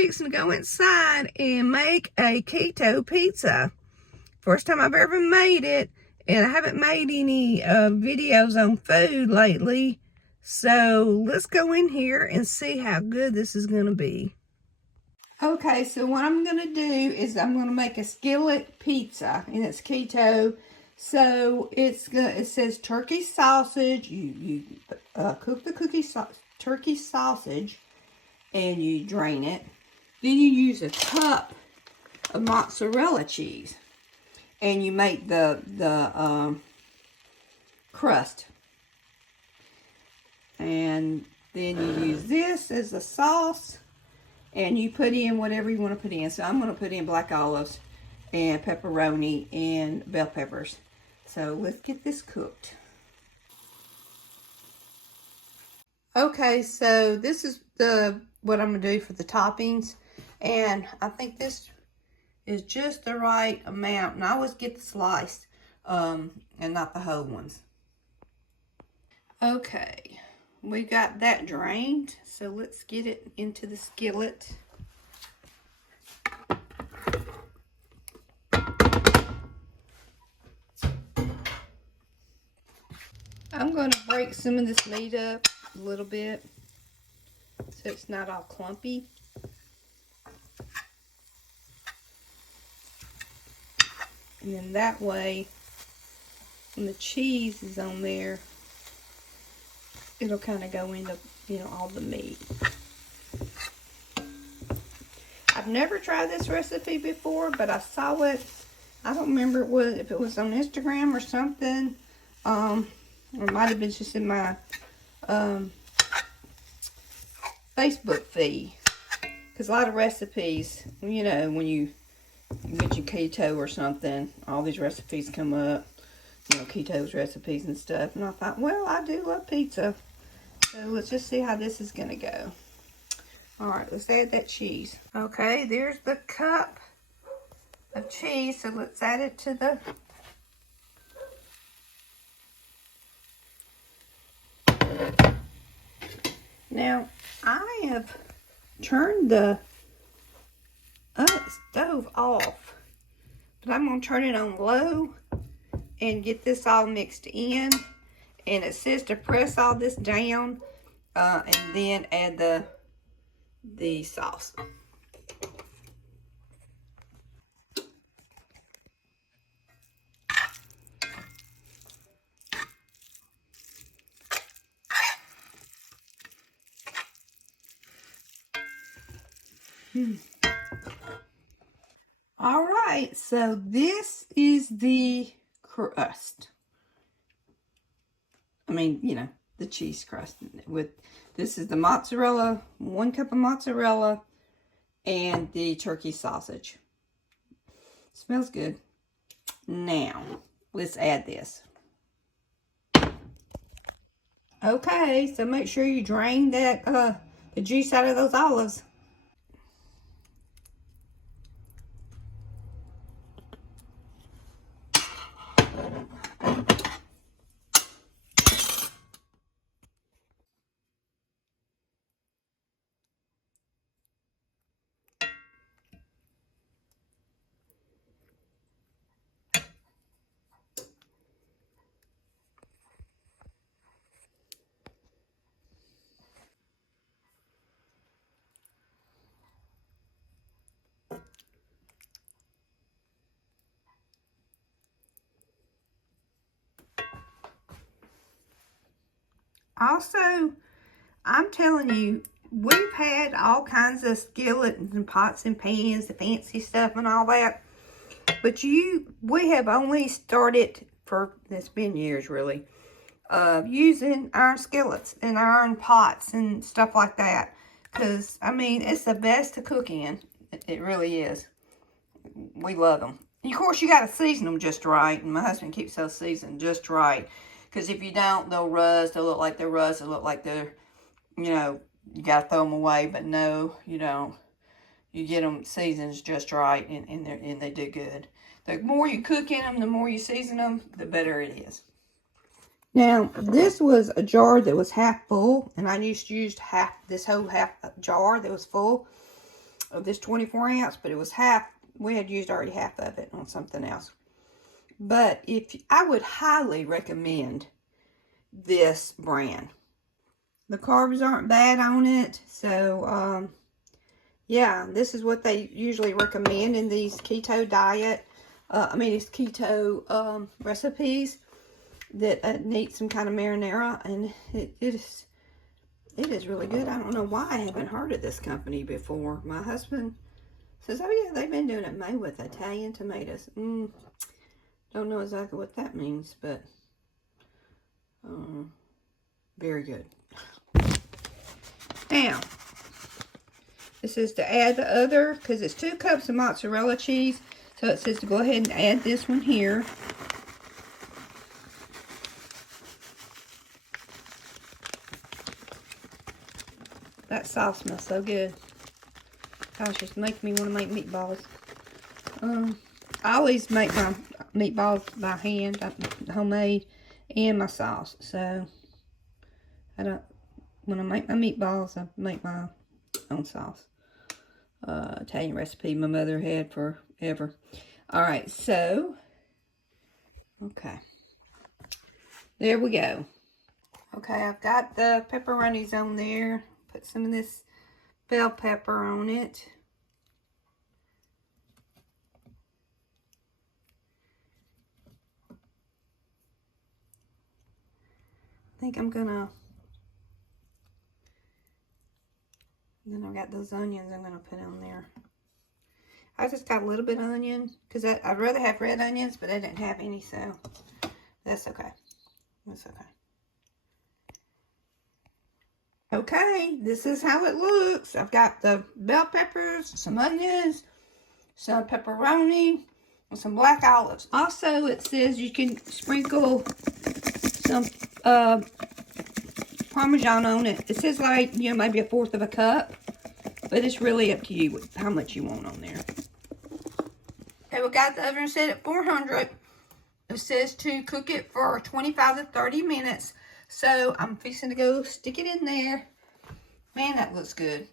fixing to go inside and make a keto pizza. First time I've ever made it, and I haven't made any videos on food lately. So let's go in here and see how good this is going to be. Okay, so what I'm going to do is I'm going to make a skillet pizza, and it's keto. So it says turkey sausage. You cook the turkey sausage, and you drain it. Then you use a cup of mozzarella cheese, and you make the crust. And then you use this as a sauce, and you put in whatever you want to put in. So I'm going to put in black olives and pepperoni and bell peppers. So let's get this cooked. Okay, so this is what I'm going to do for the toppings. And I think this is just the right amount. And I always get the sliced and not the whole ones. Okay, we got that drained. So let's get it into the skillet. I'm going to break some of this meat up a little bit so it's not all clumpy. And then that way, when the cheese is on there, it'll kind of go into, all the meat. I've never tried this recipe before, but I saw it. I don't remember if it was on Instagram or something. Or it might have been just in my Facebook feed. Because a lot of recipes, when you mention keto or something, all these recipes come up. Keto's recipes and stuff. And I thought, well, I do love pizza. So let's just see how this is going to go. Alright, let's add that cheese. Okay, there's the cup of cheese. So let's add it to the... Now, I have turned the stove off, but I'm going to turn it on low and get this all mixed in. And it says to press all this down and then add the sauce. All right, so this is the crust. The cheese crust. This is the mozzarella, 1 cup of mozzarella, and the turkey sausage. Smells good. Now, let's add this. Okay, so make sure you drain that the juice out of those olives. Also, I'm telling you, we've had all kinds of skillets and pots and pans, the fancy stuff and all that. But we have only started, it's been years really, using iron skillets and iron pots and stuff like that. Because, it's the best to cook in. It really is. We love them. And of course, you got to season them just right. And my husband keeps those seasoned just right. Because if you don't, they'll rust. They'll look like they're rust. They'll look like they're, you got to throw them away. But no, you don't. You get them seasoned just right, and they do good. The more you cook in them, the more you season them, the better it is. Now, this was a jar that was half full, and I used half this whole half jar that was full. of this 24 ounce, but it was half. We had used already half of it on something else. But I would highly recommend this brand. The carbs aren't bad on it. So, yeah, this is what they usually recommend in these keto diet. These keto recipes that need some kind of marinara. And it is really good. I don't know why I haven't heard of this company before. My husband says, oh yeah, they've been doing it made with Italian tomatoes. Don't know exactly what that means, but very good. Now, this is to add the other, because it's 2 cups of mozzarella cheese. So it says to go ahead and add this one here. That sauce smells so good. Gosh, just makes me want to make meatballs. I always make my meatballs by hand, homemade, and my sauce. So when I make my meatballs, I make my own sauce. Italian recipe my mother had forever. All right, so okay, there we go. Okay, I've got the pepperonis on there. Put some of this bell pepper on it. I think I'm gonna, then I've got those onions I'm gonna put on there. I just got a little bit of onion, because I'd rather have red onions, but I didn't have any, so that's okay. That's okay. Okay, this is how it looks. I've got the bell peppers, some onions, some pepperoni, and some black olives. Also, it says you can sprinkle some Parmesan on it. It says like, maybe 1/4 of a cup, but it's really up to you with how much you want on there. Okay, we got the oven set at 400. It says to cook it for 25 to 30 minutes. So I'm fixing to go stick it in there. Man, that looks good.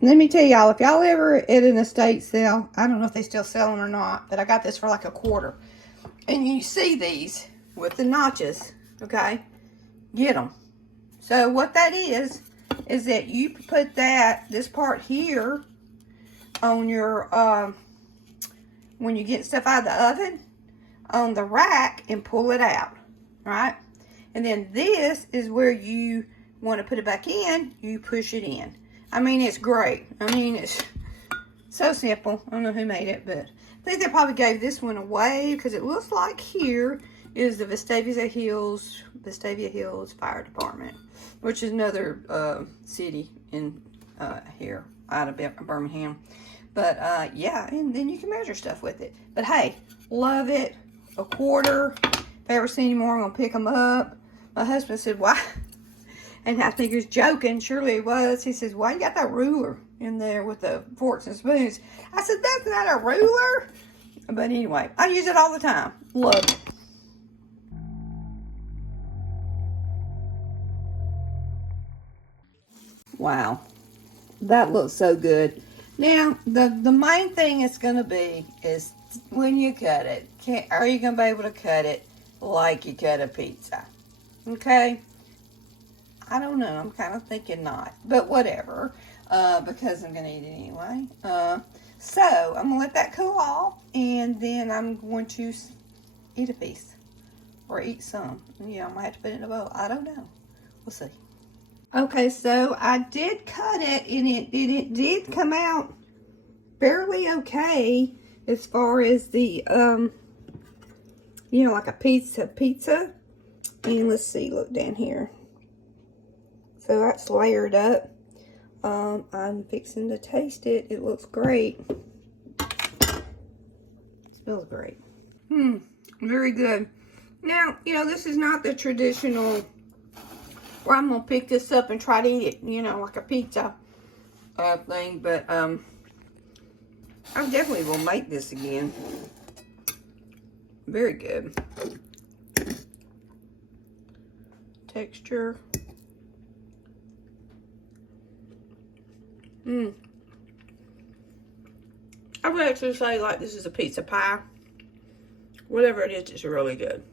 Let me tell y'all, if y'all ever at an estate sale, I don't know if they still sell them or not, but I got this for like $1. And you see these with the notches, okay? Get them. So what that is that you put this part here on your, when you get stuff out of the oven, on the rack and pull it out, right? And then this is where you want to put it back in, you push it in. I mean, it's great. I mean, it's so simple. I don't know who made it, but I think they probably gave this one away, because it looks like here is the Vestavia Hills Fire Department, which is another city in here out of Birmingham. But yeah, and then you can measure stuff with it. But hey, love it. $1. If I ever see any more, I'm gonna pick them up. My husband said, why? And I think he was joking. Surely he was. He says, why you got that ruler in there with the forks and spoons? I said, that's not a ruler. But anyway, I use it all the time. Love it. Wow, that looks so good. Now, the main thing it's going to be is when you cut it, are you going to be able to cut it like you cut a pizza? Okay? I don't know. I'm kind of thinking not. But whatever, because I'm going to eat it anyway. So, I'm going to let that cool off, and then I'm going to eat a piece. Or eat some. Yeah, I might have to put it in a bowl. I don't know. We'll see. Okay, so I did cut it, and it did come out fairly okay as far as the, like a pizza. And let's see, look down here. So that's layered up. I'm fixing to taste it. It looks great. Smells great. Very good. Now, this is not the traditional where I'm going to pick this up and try to eat it, like a pizza thing. But I definitely will make this again. Very good. Texture. I would actually say like this is a pizza pie. Whatever it is, it's really good.